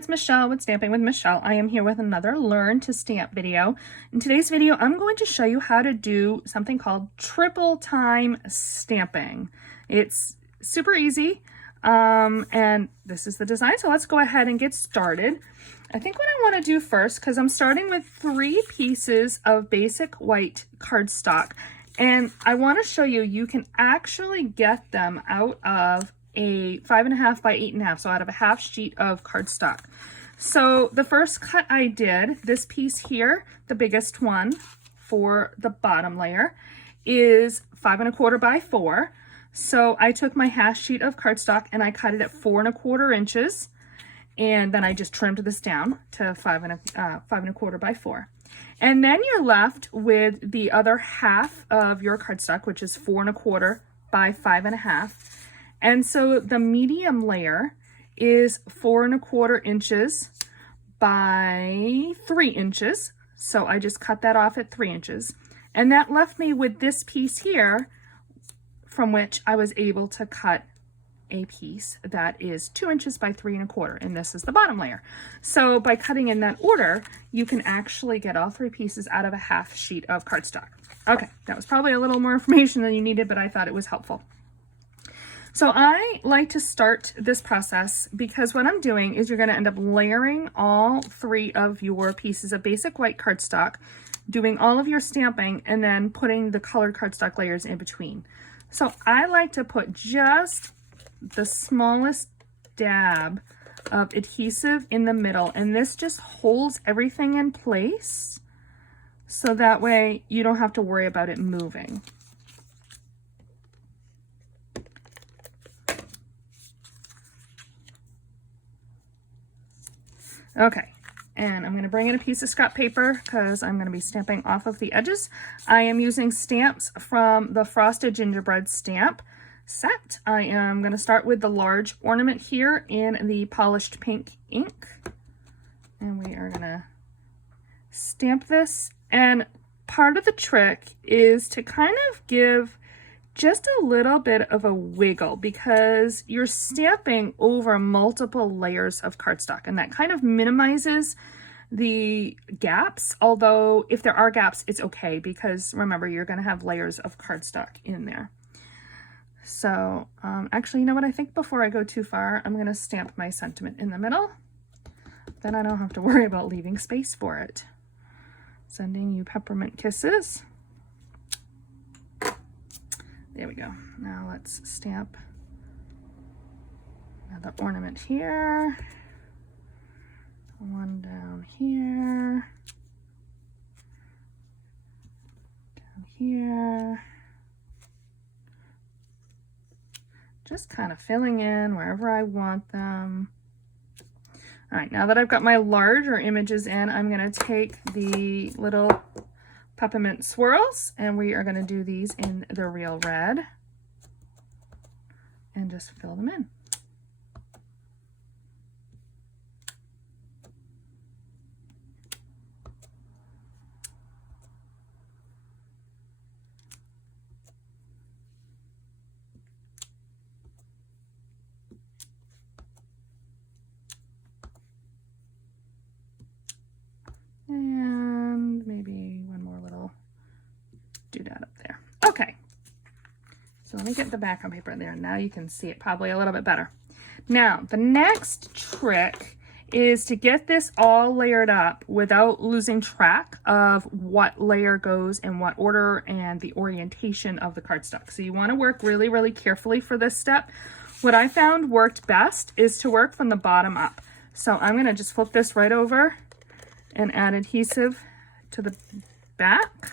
it's Michelle with Stamping with Michelle. I am here with another Learn to Stamp video. In today's video, I'm going to show you how to do something called triple time stamping. It's super easy, and this is the design, so let's go ahead and get started. I think what I want to do first, because I'm starting with 3 pieces of basic white cardstock, and I want to show you, you can actually get them out of a 5.5 by 8.5, so out of a half sheet of cardstock. So the first cut I did, this piece here, the biggest one for the bottom layer, is 5.25 by 4. So I took my half sheet of cardstock and I cut it at 4.25 inches, and then I just trimmed this down to 5.25 by 4. And then you're left with the other half of your cardstock, which is 4.25 by 5.5. And so the medium layer is 4.25 inches by 3 inches. So I just cut that off at 3 inches. And that left me with this piece here, from which I was able to cut a piece that is 2 inches by 3.25, and this is the bottom layer. So by cutting in that order, you can actually get all 3 pieces out of a half sheet of cardstock. Okay, that was probably a little more information than you needed, but I thought it was helpful. So I like to start this process because what I'm doing is you're going to end up layering all 3 of your pieces of basic white cardstock, doing all of your stamping, and then putting the colored cardstock layers in between. So I like to put just the smallest dab of adhesive in the middle, and this just holds everything in place so that way you don't have to worry about it moving. Okay, and I'm going to bring in a piece of scrap paper because I'm going to be stamping off of the edges. I am using stamps from the Frosted Gingerbread stamp set. I am going to start with the large ornament here in the polished pink ink. And we are going to stamp this. And part of the trick is to kind of give just a little bit of a wiggle because you're stamping over multiple layers of cardstock, and that kind of minimizes the gaps, although if there are gaps, it's okay because remember, you're going to have layers of cardstock in there. So actually, you know what, I think before I go too far, I'm going to stamp my sentiment in the middle. Then I don't have to worry about leaving space for it. Sending you peppermint kisses. There we go. Now let's stamp another ornament here. One down here. Down here. Just kind of filling in wherever I want them. All right, now that I've got my larger images in, I'm going to take the little peppermint swirls, and we are going to do these in the real red and just fill them in. And maybe one more little doodad up there. Okay, so let me get the background paper in there. Now you can see it probably a little bit better. Now, the next trick is to get this all layered up without losing track of what layer goes in what order and the orientation of the cardstock. So you want to work really, really carefully for this step. What I found worked best is to work from the bottom up. So I'm going to just flip this right over and add adhesive to the back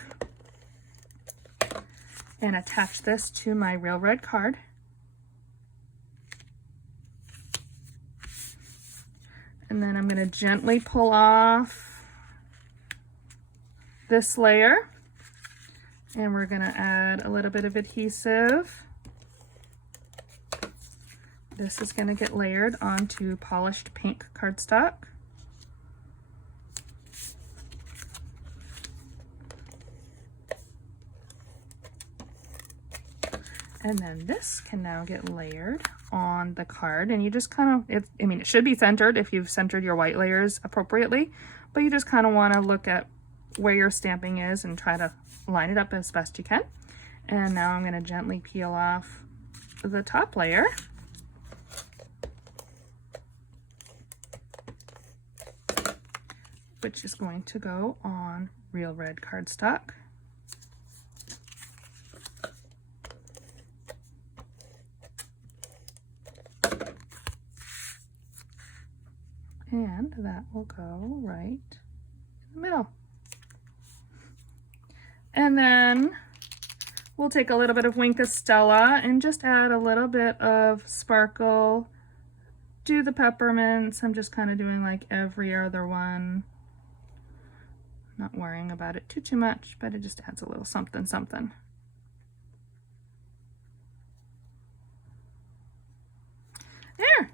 and attach this to my real red card. And then I'm going to gently pull off this layer, and we're going to add a little bit of adhesive. This is going to get layered onto polished pink cardstock. And then this can now get layered on the card, and you just kind of, I mean, it should be centered if you've centered your white layers appropriately, but you just kind of want to look at where your stamping is and try to line it up as best you can. And now I'm going to gently peel off the top layer. Which is going to go on real red cardstock. And that will go right in the middle. And then we'll take a little bit of Wink of Stella and just add a little bit of sparkle. Do the peppermints. I'm just kind of doing like every other one. Not worrying about it too much, but it just adds a little something something. There.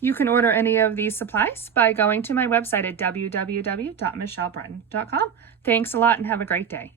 You can order any of these supplies by going to my website at www.michellebreton.com. Thanks a lot and have a great day.